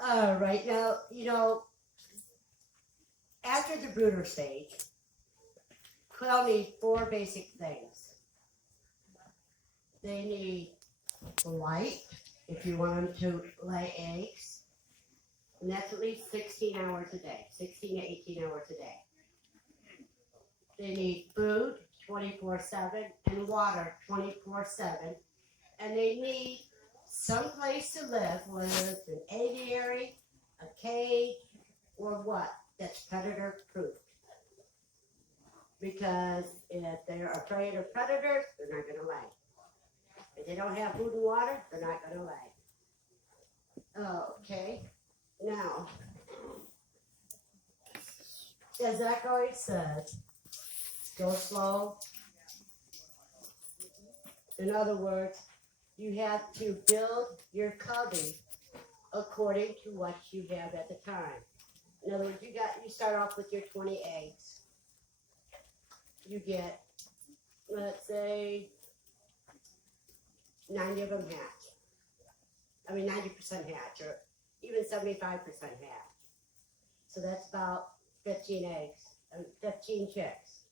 Right now, after the brooder stage, quail need four basic things. They need light if you want them to lay eggs, and that's at least 16 hours a day, 16 to 18 hours a day. They need food 24/7 and water 24/7, and they need some place to live, whether it's an aviary, a cage, or what, that's predator proof. Because if they're afraid of predators, they're not going to lay. If they don't have food and water, they're not going to lay. Okay, now, as Zach always says, go slow. In other words, you have to build your cubby according to what you have at the time. In other words, you start off with your 20 eggs. You get, let's say, 90 of them hatch. I mean, 90% hatch, or even 75% hatch. So that's about 15 eggs, 15 chicks.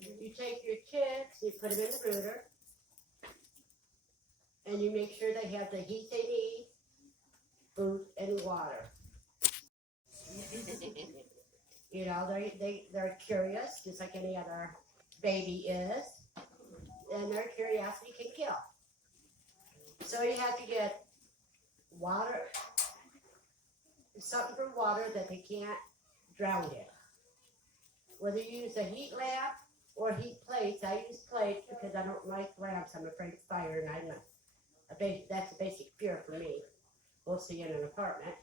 You take your chicks, you put them in the brooder, and you make sure they have the heat they need, food, and water. They're curious, just like any other baby is, and their curiosity can kill. So you have to get water, something for water that they can't drown in. Whether you use a heat lamp or heat plates, I use plates because I don't like lamps. I'm afraid of fire, and that's a basic fear for me, mostly in an apartment.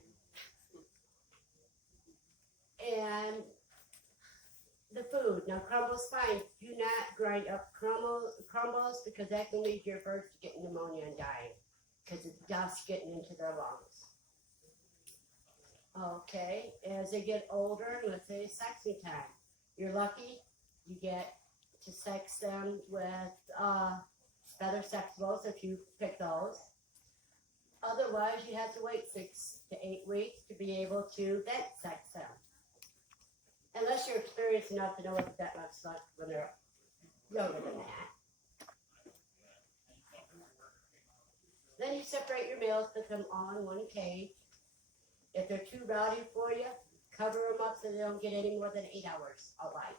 And the food. Now, crumbles fine. Do not grind up crumbles because that can lead your birds to get pneumonia and dying because it's dust getting into their lungs. Okay, as they get older, let's say it's sexing time. You're lucky, you get to sex them with feather sexables if you pick those. Otherwise, you have to wait 6 to 8 weeks to be able to then sex them. Unless you're experienced enough to know what that looks like when they're younger than that. Then you separate your males, put them all in one cage. If they're too rowdy for you, cover them up so they don't get any more than 8 hours of light.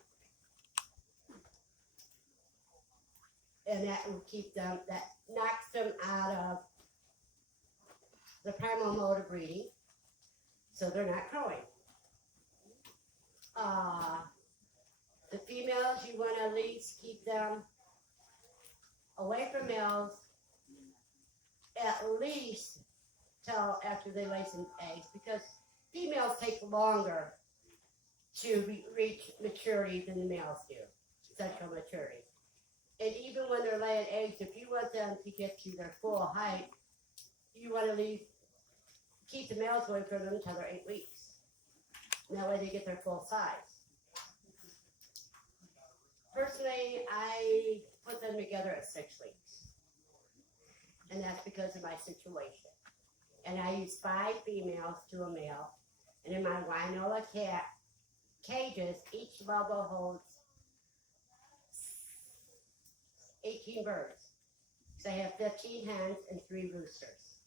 And that will keep them, that knocks them out of the primal mode of breeding, so they're not crowing. The females, you want to at least keep them away from males at least till after they lay some eggs, because females take longer to reach maturity than the males do, sexual maturity. And even when they're laying eggs, if you want them to get to their full height, you want to keep the males away from them until they're 8 weeks. And that way they get their full size. Personally, I put them together at 6 weeks. And that's because of my situation. And I use 5 females to a male. And in my Wynola cat cages, each level holds 18 birds. So I have 15 hens and 3 roosters.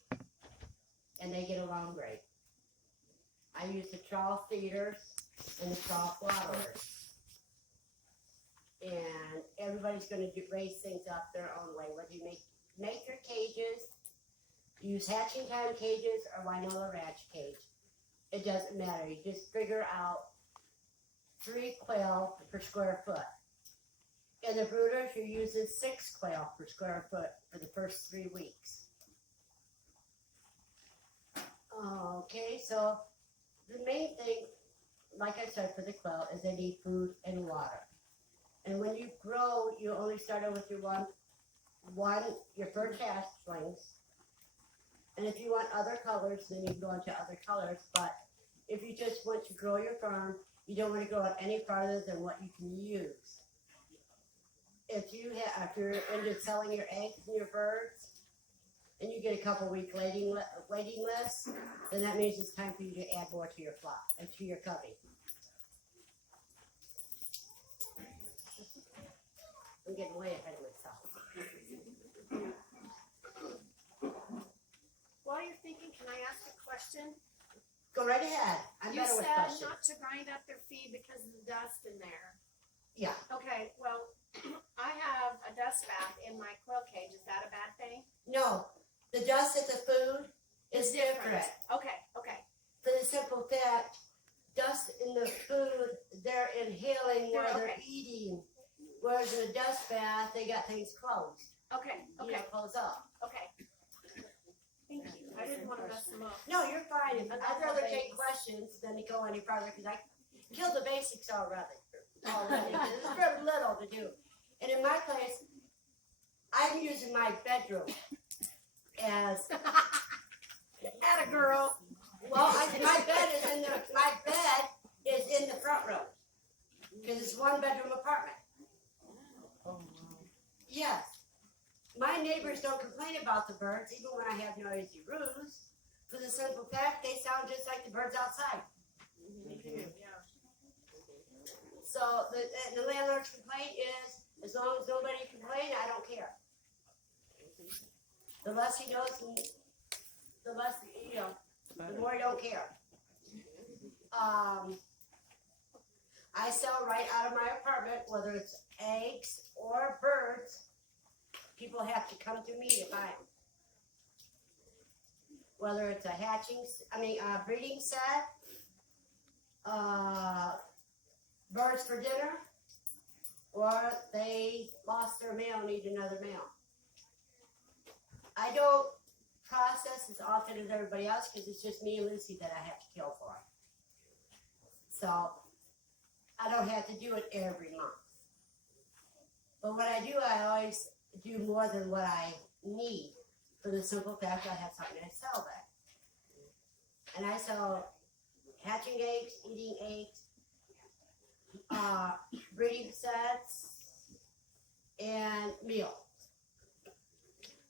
And they get along great. I use the trough feeders and the trough waterers. And everybody's going to raise things up their own way. Whether you make your cages, use hatching time cages or Wynola ranch cage, it doesn't matter. You just figure out 3 quail per square foot. In the brooders, you're using 6 quail per square foot for the first 3 weeks. Okay, so the main thing, like I said, for the quail is they need food and water. And when you grow, you only start out with your your first hatchlings. And if you want other colors, then you can go into other colors. But if you just want to grow your farm, you don't want to go out any farther than what you can use. If you're into selling your eggs and your birds, and you get a couple week waiting list, then that means it's time for you to add more to your flock and to your covey. I'm getting way ahead of myself. While you're thinking, can I ask a question? Go right ahead. I'm You better with said questions. not to grind up their feed because of the dust in there. Yeah. Okay, well, I have a dust bath in my quail cage. Is that a bad thing? No, the dust at the food is different. Okay, okay. For the simple fact, dust in the food, they're inhaling while they're eating. Whereas in a dust bath, they got things closed. Okay, You know, closed up. okay. Thank you. I didn't want to mess them up. No, you're fine. I'd rather take questions than to go any further because I killed the basics already. It's very little to do. And in my place, I'm using my bedroom as Atta girl. well. My bed is in the front room because it's 1-bedroom apartment. Yes. My neighbors don't complain about the birds, even when I have noisy roos, for the simple fact they sound just like the birds outside. So the landlord's complaint is, as long as nobody complains, I don't care. The less he knows, the less, the more he don't care. I sell right out of my apartment, whether it's eggs or birds. People have to come to me to buy them. Whether it's a breeding set, birds for dinner, or they lost their male and need another male. I don't process as often as everybody else because it's just me and Lucy that I have to kill for. So I don't have to do it every month. But what I do, I always do more than what I need for the simple fact I have something to sell back. And I sell hatching eggs, eating eggs, breeding sets, and meals.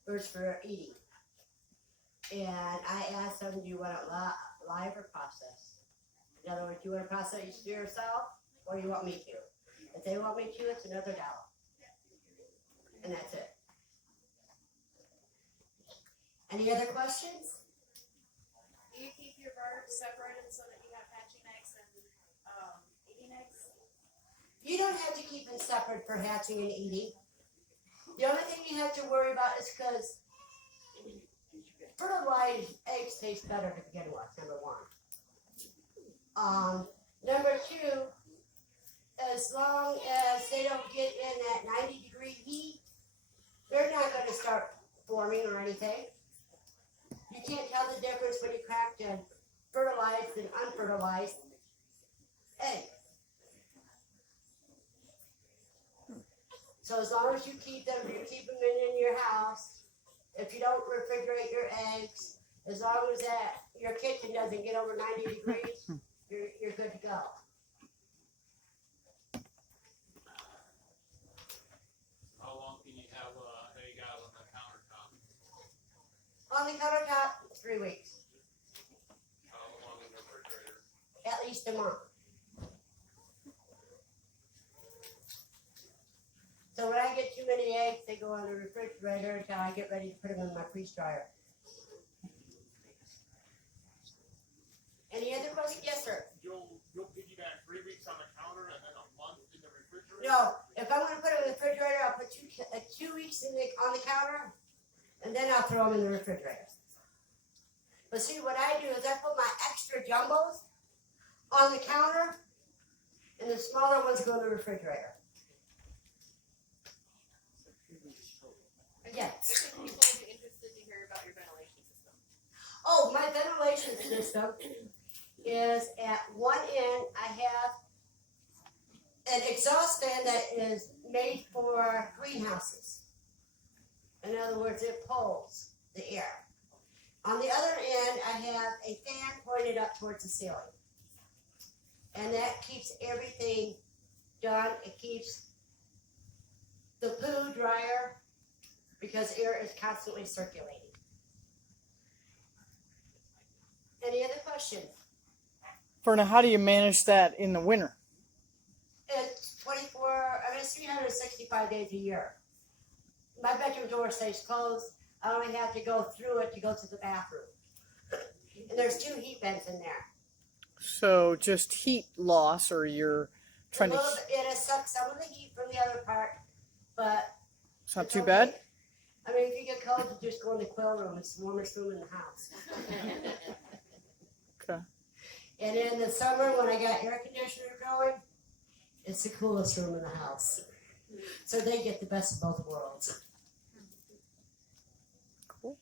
Birds for eating. And I ask them, do you want it live or processed? In other words, do you want to process it yourself or you want me to? If they want me to, it's another $1. And that's it. Any other questions? Do you keep your birds separated so that you have hatching eggs and eating eggs? You don't have to keep them separate for hatching and eating. The only thing you have to worry about is because fertilized eggs taste better to begin with, number one. Number two, as long as they don't get in that 90-degree heat, they're not going to start forming or anything. You can't tell the difference when you cracked a fertilized and unfertilized egg. So as long as you keep them in your house, if you don't refrigerate your eggs, as long as your kitchen doesn't get over 90 degrees, you're good to go. How long can you have egg out on the countertop? On the countertop, 3 weeks. How long in the refrigerator? At least a month. So when I get too many eggs, they go on the refrigerator until I get ready to put them in my freeze dryer. Any other questions? Yes, sir. You'll piggyback 3 weeks on the counter and then a month in the refrigerator? No, if I'm going to put them in the refrigerator, I'll put 2 weeks on the counter, and then I'll throw them in the refrigerator. But see, what I do is I put my extra jumbos on the counter, and the smaller ones go in the refrigerator. Yes. I think people would be interested to hear about your ventilation system. Oh, my ventilation system is at one end, I have an exhaust fan that is made for greenhouses. In other words, it pulls the air. On the other end, I have a fan pointed up towards the ceiling. And that keeps everything done. It keeps the poo drier because air is constantly circulating. questions? Verna, how do you manage that in the winter? It's 365 days a year. My bedroom door stays closed. I only have to go through it to go to the bathroom. And there's 2 heat vents in there. So just heat loss, or you're trying to. It sucks some of the heat from the other part, but It's not it's too okay. bad. I mean, if you get cold, you just go in the quail room. It's the warmest room in the house. Okay. And in the summer, when I got air conditioner going, it's the coolest room in the house. So they get the best of both worlds. Cool.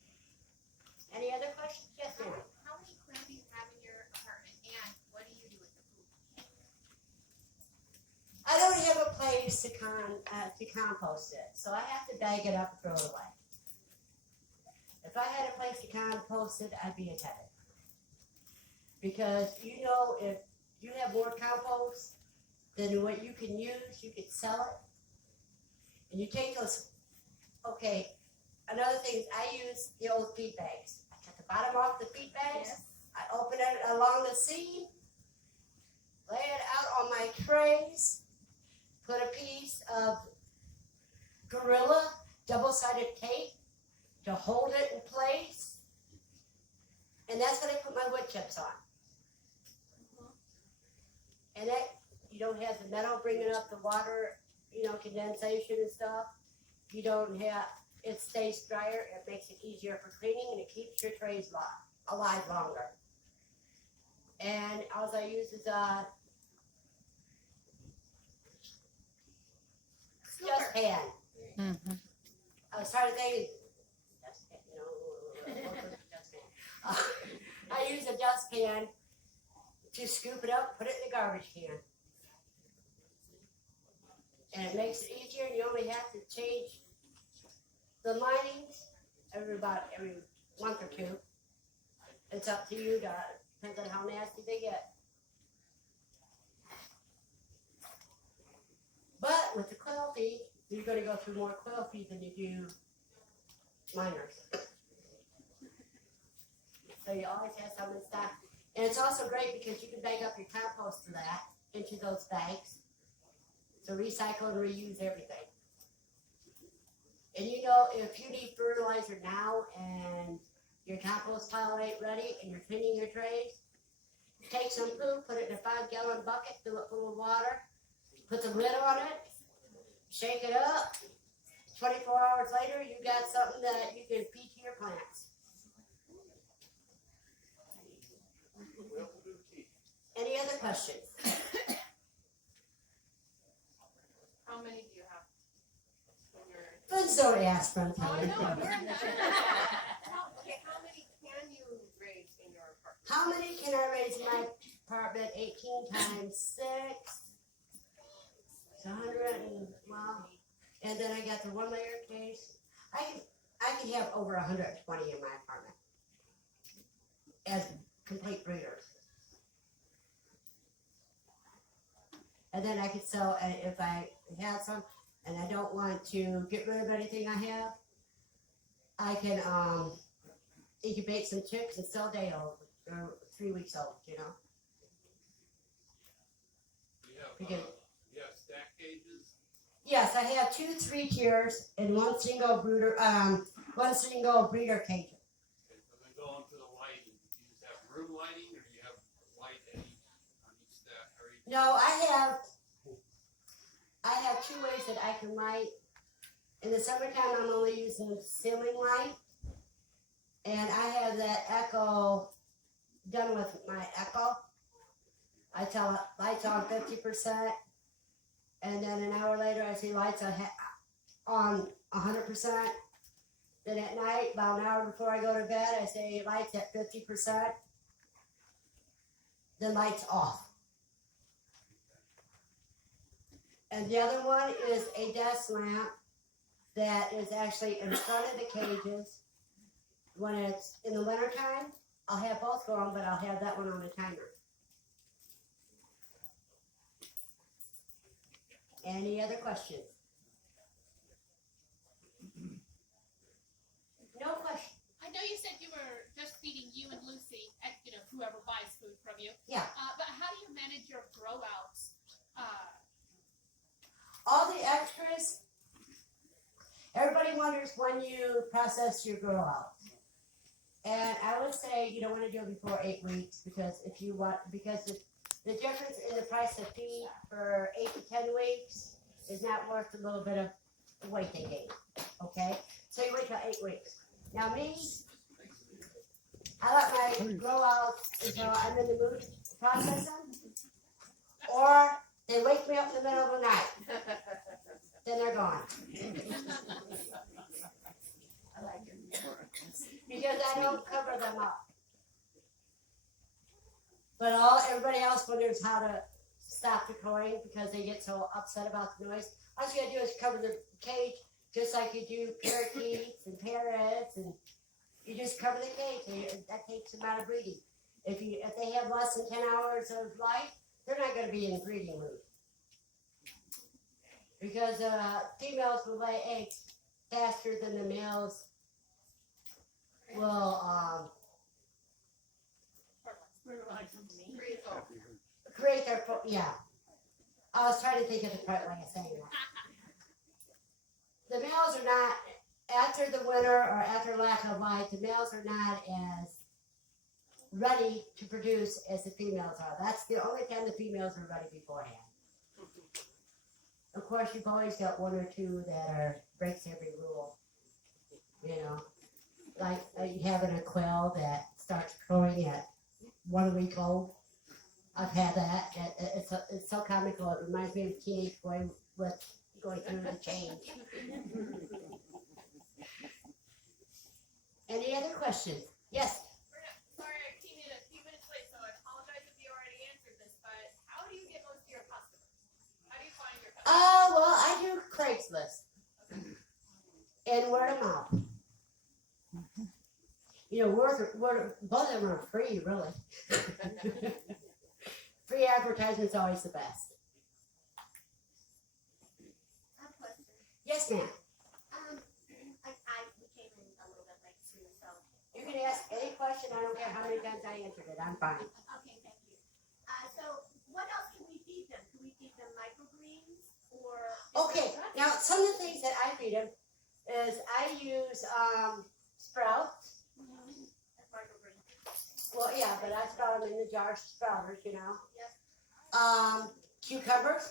Any other questions? Yes, ma'am. How many quail do you have in your apartment, and what do you do with the poop? I don't have a place to compost it, so I have to bag it up and throw it away. If I had a place to compost it, I'd be in heaven. Because if you have more compost than what you can use, you could sell it. And you take those. Okay, another thing is I use the old feed bags. I cut the bottom off the feed bags. Yes. I open it along the seam, lay it out on my trays, put a piece of Gorilla double-sided tape to hold it in place, and that's what I put my wood chips on. And that, you don't have the metal bringing up the water, condensation and stuff. You don't have, it stays drier, it makes it easier for cleaning, and it keeps your trays alive longer. And all I use is a dustpan. Mm-hmm. I was trying to think, I use a dustpan to scoop it up, put it in the garbage can. And it makes it easier, and you only have to change the linings every month or 2. It's up to you, depends on how nasty they get. But with the quail feed, you're going to go through more quail feed than you do miners. So you always have some in stock. And it's also great because you can bag up your compost for that into those bags. So recycle and reuse everything. And if you need fertilizer now and your compost pile ain't ready and you're cleaning your trays, take some poop, put it in a 5-gallon bucket, fill it full of water, put the lid on it, shake it up. 24 hours later, you got something that you can feed to your plants. Any other questions? How many do you have? Friends don't ask from Oh, I time. know. How many can you raise in your apartment? How many can I raise in my apartment? 18 times 6. It's 100 and then I got the 1-layer case. I can have over 120 in my apartment as complete breeders. And then I could sell, if I have some, and I don't want to get rid of anything I have, I can incubate some chicks and sell day old, or 3 weeks old, You have, Because- you have stack cages? Yes, I have 2 3-tiers and one single breeder cage. Okay, so then go on to the lighting. Do you just have room lighting, or do you have light on each stack? No, I have 2 ways that I can light. In the summertime, I'm only using ceiling light, and I have that echo done with my echo. I tell it lights on 50%, and then an hour later, I see lights on 100%. Then at night, about an hour before I go to bed, I say lights at 50%. Then lights off. And the other one is a desk lamp that is actually in front of the cages. When it's in the wintertime, I'll have both going, but I'll have that one on a timer. Any other questions? No question. I know you said you were just feeding you and Lucy, and whoever buys when you process your grow out. And I would say you don't want to do it before 8 weeks because the difference in the price of feed for 8 to 10 weeks is not worth a little bit of weight they gain. Okay? So you wait till 8 weeks. Now me, I let my grow out until I'm in the mood to process them. Or they wake me up in the middle of the night. Then they're gone. Because I don't cover them up. But everybody else wonders how to stop the crowing because they get so upset about the noise. All you gotta do is cover the cage just like you do parakeets and parrots, and you just cover the cage. And that takes them out of breeding. If they have less than 10 hours of life, they're not going to be in breeding mood. Because females will lay eggs faster than the males will create their, yeah. I was trying to think of the right way of saying that. The males are not, after the winter or after lack of light, the males are not as ready to produce as the females are. That's the only time the females are ready beforehand. Of course, you've always got one or two that breaks every rule. You know, like having a quail that starts crowing at 1 week old. I've had that. It's so comical. It reminds me of a teenage boy with going through the change. Any other questions? Yes. Sorry, I came in a few minutes late, so I apologize if you already answered this, but how do you get most of your customers? How do you find your customers? Well, I do Craigslist and word of mouth. You know, both of them are free, really. Free advertisement's always the best. I have a question. Yes, ma'am. I came in a little bit late too, so. You can ask any question. I don't care how many times I answered it. I'm fine. Okay, thank you. So what else can we feed them? Can we feed them microgreens or? Okay, now some of the things that I feed them is I use sprouts. That's microgreen. Well, yeah, but I sprout them in the jar sprouters, you know. Yep. Cucumbers,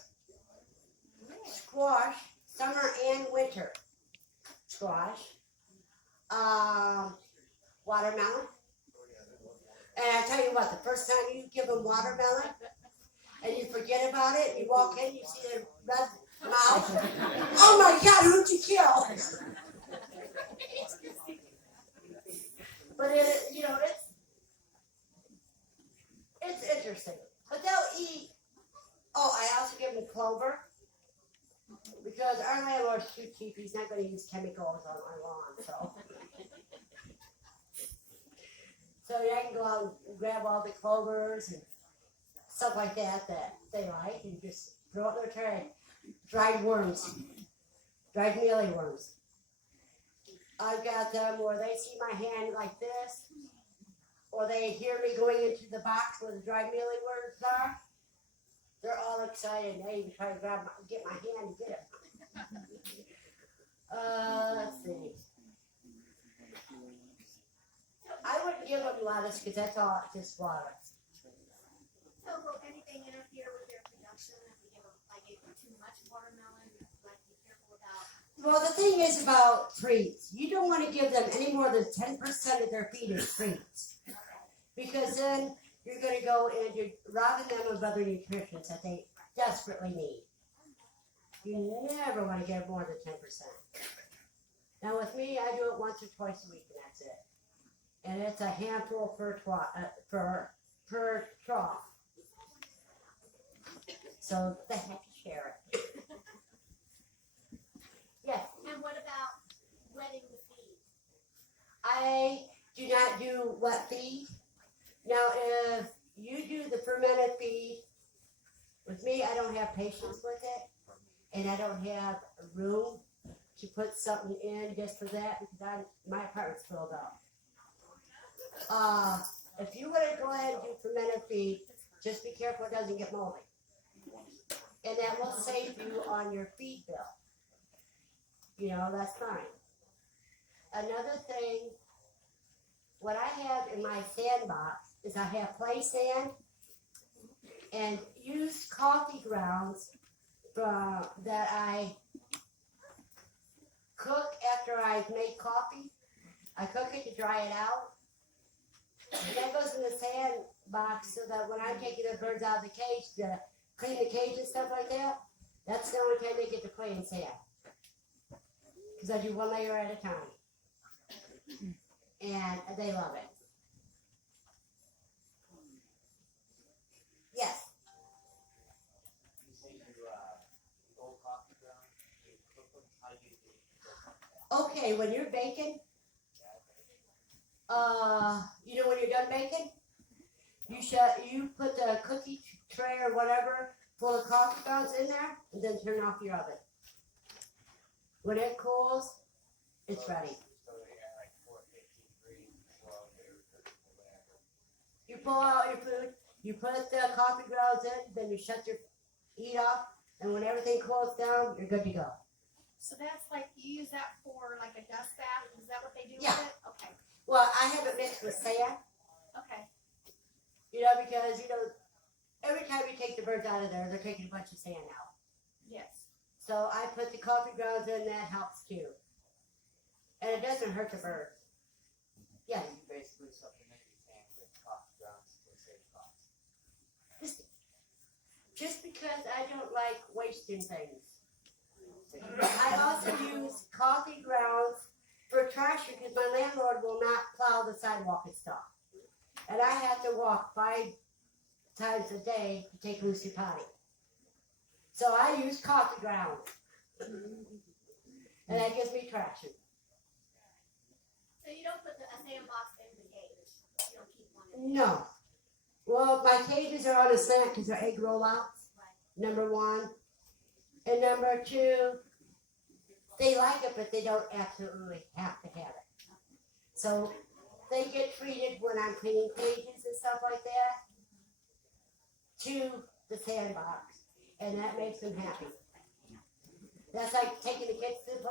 squash, summer and winter squash, watermelon. And I tell you what, the first time you give them watermelon and you forget about it, you walk in, you see their red mouth. Oh my God, who'd you kill? But it's interesting. But they'll eat. Oh, I also give them clover because our landlord's too cheap. He's not going to use chemicals on our lawn, so I can go out and grab all the clovers and stuff like that they like and just throw it in their tray. Dried worms, dried mealyworms. I've got them where they see my hand like this, or they hear me going into the box where the dried mealyworms are. They're all excited. They even try to get my hand to get it. Let's see. I wouldn't give them lettuce because that's all just water. So will anything interfere with their production if we give them, like, if too much watermelon? Like, be careful about. Well, the thing is about treats. You don't want to give them any more than 10% of their feed as treats. Because then you're going to go and you're robbing them of other nutrients that they desperately need. You never want to give more than 10%. Now with me, I do it once or twice a week and that's it. And it's a handful per trough. So they have to share it. Yes. And what about wetting the feed? I do not do wet feed. Now, if you do the fermented feed, with me, I don't have patience with it, and I don't have room to put something in just for that because my apartment's filled up. If you want to go ahead and do fermented feed, just be careful it doesn't get moldy, and that will save you on your feed bill. You know, that's fine. another thing, what I have in my sandbox is I have play sand and used coffee grounds that I cook after I make coffee. I cook it to dry it out. And that goes in the sandbox so that when I'm taking the birds out of the cage to clean the cage and stuff like that, that's the only time they get to play in sand. Because I do one layer at a time. And they love it. Yes. You say you old coffee grounds, you cook them, how do you do it? Okay, when you're baking, you know when you're done baking, you put the cookie tray or whatever full of coffee grounds in there, and then turn off your oven. When it cools, it's ready. So they got like 450 degrees, well, they're cooking or whatever. You pull out your food, you put the coffee grounds in, then you shut your heat off, and when everything cools down, you're good to go. So that's like, you use that for like a dust bath, is that what they do Yeah. with it? Okay, Well, I have it mixed with sand, okay. because, every time you take the birds out of there, they're taking a bunch of sand out. Yes. So I put the coffee grounds in, that helps too. And it doesn't hurt the birds. Yeah, You basically supplement your sand with coffee grounds to save costs. just because I don't like wasting things. I also use coffee grounds for trash because my landlord will not plow the sidewalk and stuff. And I have to walk 5 times a day to take Lucy potty. So I use coffee grounds. And that gives me traction. So you don't put a sandbox in the cage? You don't keep one in? No. Well, my cages are on a slant because they're egg rollouts, number 1. And number 2, they like it, but they don't absolutely have to have it. So they get treated when I'm cleaning cages and stuff like that to the sandbox, and that makes them happy. That's like taking the kids to the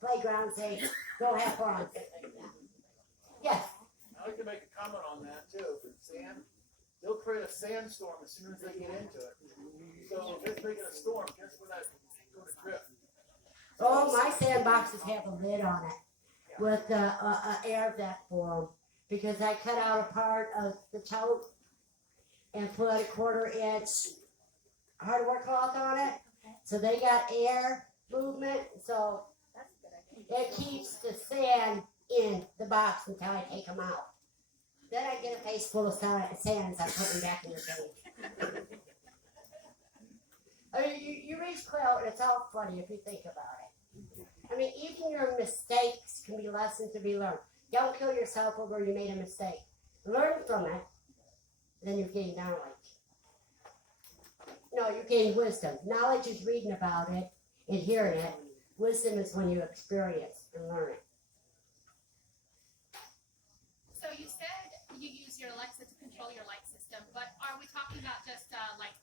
playground and say, go have fun. Yes. I'd like to make a comment on that too. Sand, they'll create a sandstorm as soon as they get into it. So if it's making a storm, guess where that's going to drift? Oh, my sandboxes have a lid on it with air vent for them because I cut out a part of the tote and put a 1/4-inch hardware cloth on it. So they got air movement, so That's a good idea. it keeps the sand in the box until I take them out. Then I get a face full of sand as I put them back in the cage. I mean, you raise quail, and it's all funny if you think about it. I mean, even your mistakes can be lessons to be learned. Don't kill yourself over you made a mistake. Learn from it, then you gain knowledge. No, you gain wisdom. Knowledge is reading about it and hearing it. Wisdom is when you experience and learn it. So you said you use your Alexa to control your light system, but are we talking about just like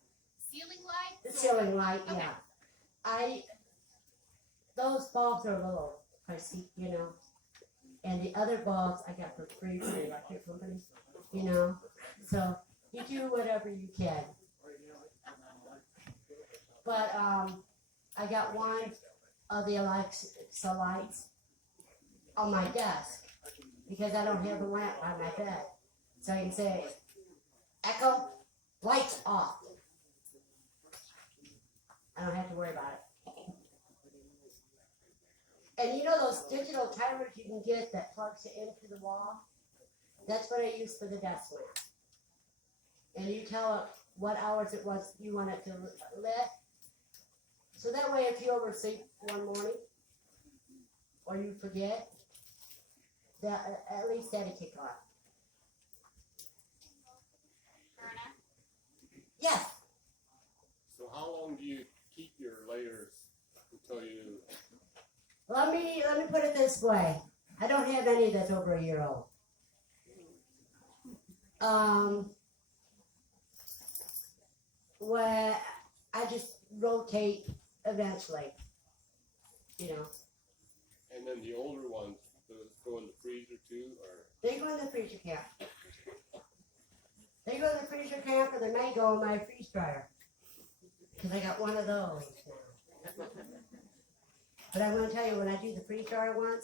ceiling lights? The ceiling light, Okay. yeah. Those bulbs are a little pricey, and the other bulbs I got for free from the electric company, So you do whatever you can. But I got one of the Alexa lights on my desk because I don't have a lamp on my bed. So I can say, Echo, lights off. I don't have to worry about it. And those digital timers you can get that plugs it into the wall? That's what I use for the desk lamp. And you tell it what hours it was you want it to lit. So that way if you oversleep one morning or you forget, that at least that'll kick on. Verna? Yes. So how long do you keep your layers until you? Let me put it this way. I don't have any that's over a year old. Where I just rotate eventually, And then the older ones, go in the freezer too, or? They go in the freezer camp. They go in the freezer camp, or they may go in my freeze dryer. Because I got one of those now. But I'm going to tell you, when I do the freeze dryer ones,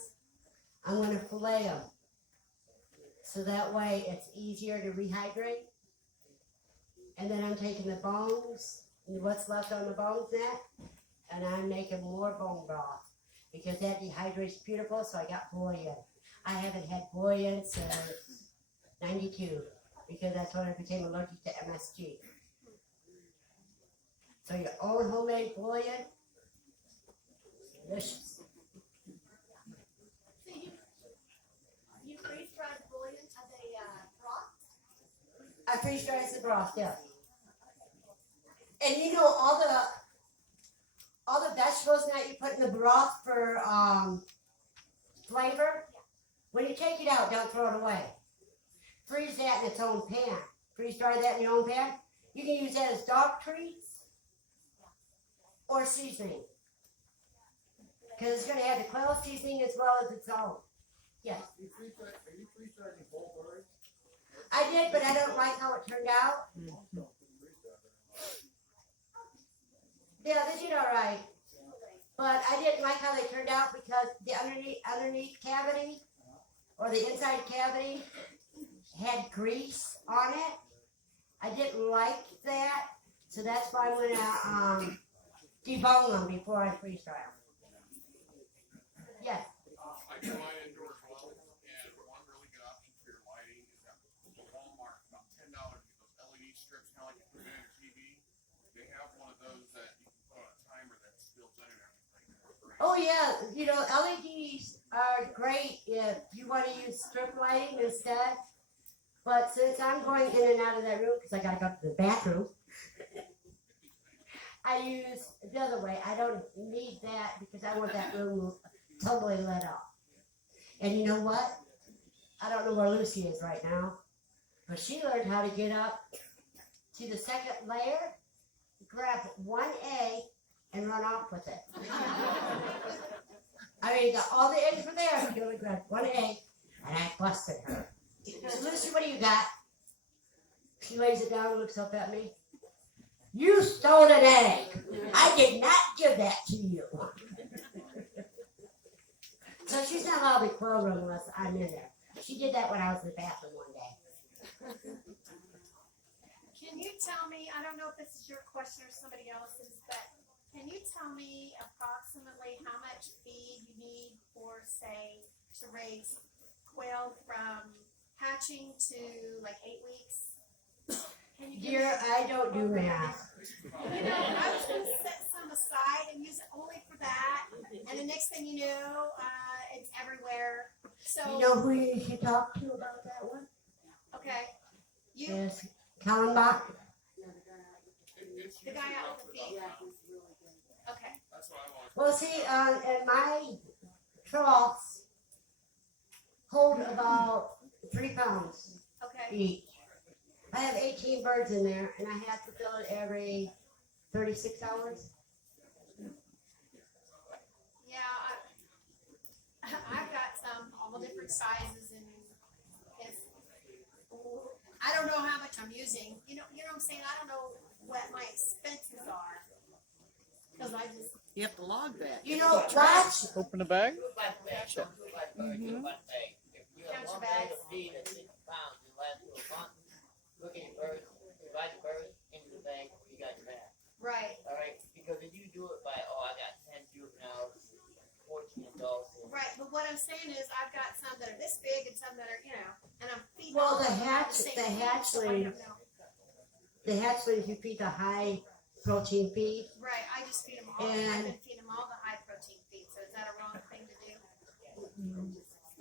I'm going to fillet them. So that way it's easier to rehydrate. And then I'm taking the bones, and what's left on the bones net, and I'm making more bone broth. Because that dehydrates beautiful, so I got bouillon. I haven't had bouillon since 92, because that's when I became allergic to MSG. So your own homemade bouillon, delicious. So you freeze dried bouillon of the broth? I freeze dry the broth, yeah. And you know all the vegetables that you put in the broth for flavor. When you take it out, don't throw it away. Freeze that in its own pan. Freeze dry that in your own pan. You can use that as dog treats or seasoning. Because it's going to have the quail seasoning as well as its own. Yes. Are you freeze drying whole birds? I did, but I don't like how it turned out. Yeah, they did all right. But I didn't like how they turned out because the underneath cavity or the inside cavity had grease on it. I didn't like that, so that's why I'm gonna debone them before I freeze dry them. Yes. I do mine indoors well, and one really good option for your lighting is at Walmart, about $10 to get those LED strips, kind of like you put in your TV. They have one of those that you can put on a timer that's built in and everything. Oh yeah, you know, LEDs are great if you want to use strip lighting instead. But since I'm going in and out of that room because I gotta go to the bathroom, I use the other way. I don't need that because I want that room totally lit up. And you know what? I don't know where Lucy is right now, but she learned how to get up to the second layer, grab one egg, and run off with it. I mean, got all the eggs were there. She only grabbed one egg, and I busted her. So Lucy, what do you got? She lays it down and looks up at me. You stole an egg. I did not give that to you. So she's not allowed to quail room unless I'm in there. She did that when I was in the bathroom one day. Can you tell me, I don't know if this is your question or somebody else's, but can you tell me approximately how much feed you need for, say, to raise quail from hatching to like 8 weeks? Can you give Dear, me I don't do math. You know, I was going to set some aside and use it only for that, and the next thing you know, it's everywhere. So You know who you should talk to about that one? okay, you Is Kallenbach. the guy out with the feet. Okay, That's what I want. Well, see, and my troughs hold about 3 pounds okay. each. I have 18 birds in there, and I have to fill it every 36 hours. Yeah, I've got some all different sizes, and it's, I don't know how much I'm using. You know what I'm saying? I don't know what my expenses are because I just. You have to log that. You know, watch. Open the bag. Do it by bag, don't do it by bird, do it by bag. If you have Count your one bag bags. of feed at 6 pounds, you last you a month, look at your birds, divide the birds into the bag, you got your bag. Right, Alright, because if you do it by, I got 10 juveniles, 14 adults. right. But what I'm saying is, I've got some that are this big and some that are, and I'm feeding. Well, all the of them out hatch- same the feed, so I hatchlings- don't know. The hatchlings, you feed the high protein feed. Right, I just feed them all. I've And- been feeding them all the high protein feed. So is that a wrong thing to do?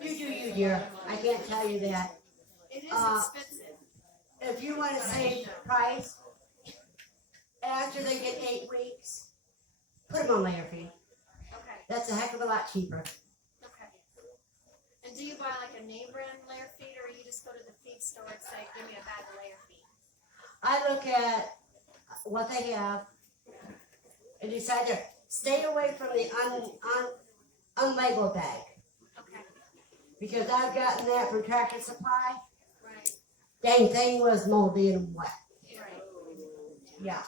You do you, dear. I can't tell you that. It is expensive. If you want to save the price, after they get 8 weeks, put them on layer feed. Okay, That's a heck of a lot cheaper. okay. And do you buy like a name brand layer feed, or you just go to the feed store and say, "Give me a bag of layer feed"? I look at what they have and decide to stay away from the unlabeled bag. Okay. because I've gotten that from Tractor Supply. Right, Dang thing was moldy and wet. right. Yeah.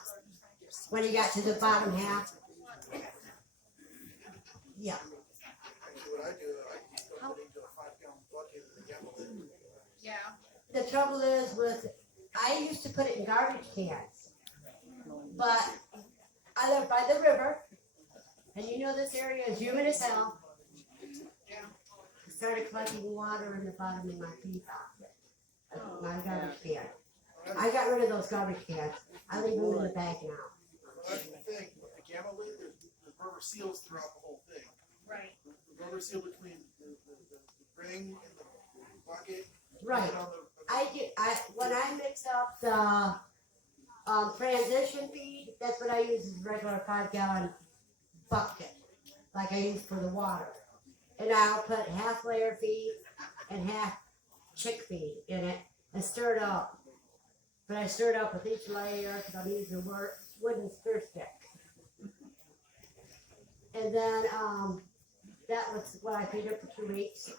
When you got to the bottom half. Yeah. Actually, what I do, I just dump it into a 5-gallon bucket with a gamble in. Yeah. The trouble is with, I used to put it in garbage cans, but I live by the river, and you know this area is humid as hell. I started collecting water in the bottom of my feed box, my garbage can. I got rid of those garbage cans. I leave them in the bag now. Well, that's the thing, with the gamma lid, there's rubber seals throughout the whole thing. Right. The rubber seal between the ring and the bucket. Right. And on the, When I mix up the transition feed, that's what I use is a regular 5-gallon bucket, like I use for the water. And I'll put half layer feed and half chick feed in it and stir it up. But I stir it up with each layer because I'm using a wooden stir stick. And then that was what I feed it for 2 weeks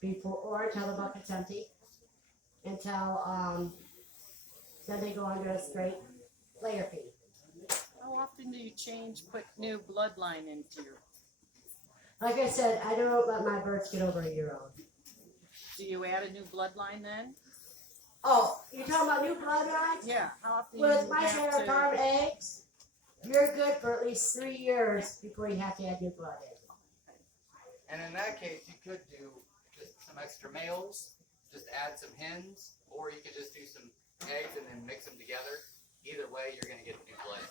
before, or until the bucket's empty. Until then they go under a straight layer feed. How often do you put new bloodline into your, Like I said, I don't let my birds get over a year old. do you add a new bloodline then? Oh, you're talking about new bloodlines? Yeah, how often With you Myshire have to? Farm eggs, you're good for at least 3 years before you have to add new blood in. And in that case, you could do just some extra males, just add some hens, or you could just do some eggs and then mix them together. Either way, you're going to get new blood.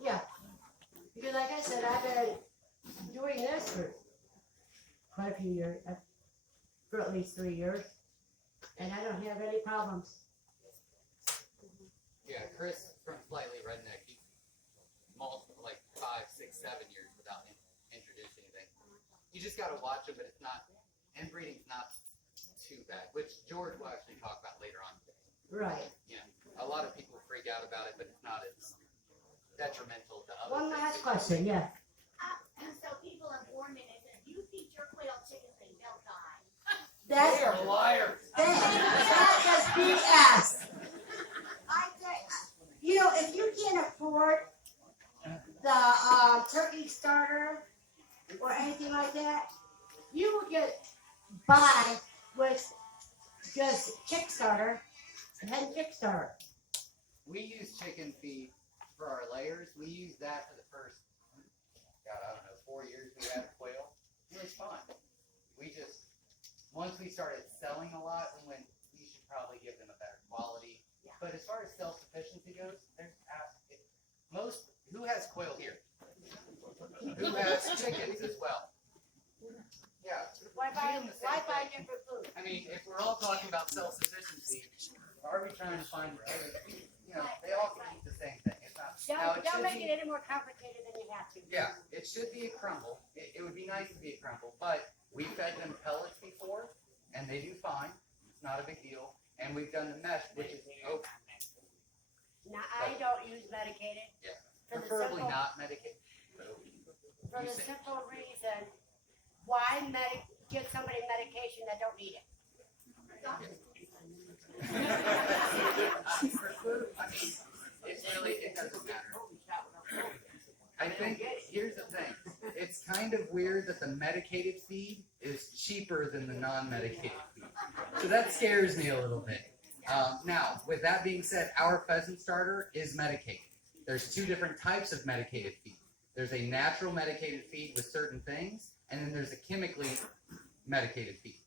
Yeah. Because like I said, I've been doing this for quite a few years, for at least 3 years, and I don't have any problems. Yeah, Chris from Slightly Redneck, he's like 5, 6, 7 years without introducing anything. You just got to watch them, but it's not, inbreeding's not too bad, which George will actually talk about later on. Right. Yeah, a lot of people freak out about it, but it's not as detrimental to other One things. last question, yeah. So people are warning us, if you feed your quail chickens, they'll die. That's, They are liars. that is BS. I think, you know, if you can't afford the turkey starter or anything like that, you will get by with just chick starter, hen chick starter. We use chicken feed for our layers. We use that for the first, God, I don't know, 4 years we had a quail. It was fun. We just, once we started selling a lot, we went, we should probably give them a better quality. But as far as self-sufficiency goes, there's most, who has quail here? Who has chickens as well? Yeah. Why Feed 'em the same buy thing. different food? I mean, if we're all talking about self-sufficiency, are we trying to find, you know, they all can eat the same thing. It's not, now it Don't should make be, it any more complicated than you have to. yeah, it should be a crumble. It would be nice to be a crumble, but we fed them pellets before, and they do fine. It's not a big deal. And we've done the mesh, which is, oh, Now, I don't use medicated. yeah, For the preferably simple- not medicated. For You the say. simple reason, why give somebody medication that don't need it? For food, I mean, it doesn't matter. I think, here's the thing, it's kind of weird that the medicated feed is cheaper than the non-medicated feed. So that scares me a little bit. Now, with that being said, our pheasant starter is medicated. There's 2 different types of medicated feed. There's a natural medicated feed with certain things, and then there's a chemically medicated feed.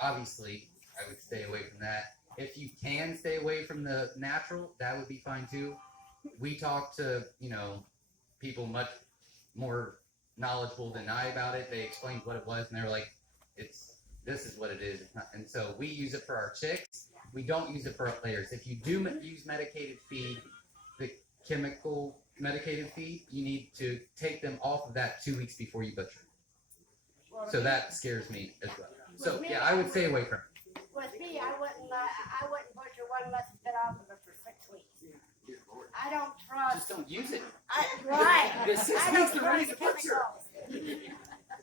Obviously, I would stay away from that. If you can stay away from the natural, that would be fine too. We talked to, you know, people much more knowledgeable than I about it. They explained what it was, and they were like, this is what it is. It's not, and so we use it for our chicks. We don't use it for our layers. If you do use medicated feed, the chemical medicated feed, you need to take them off of that 2 weeks before you butcher. So that scares me as well. So yeah, I would stay away from it. With me, I wouldn't butcher one unless it's been off of it for 6 weeks. I don't trust. Just don't use it. Right. This is I don't the reason trust to butcher. chemicals.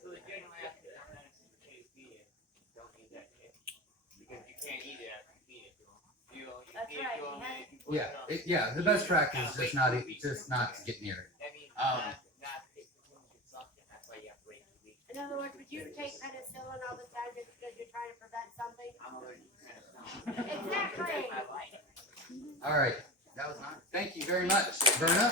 So the general answer on that is KP That's right. You had- Yeah, the best practice is just not to get near it. In other words, would you take penicillin all the time just because you're trying to prevent something? Exactly. All right, that was nice. Thank you very much, Verna.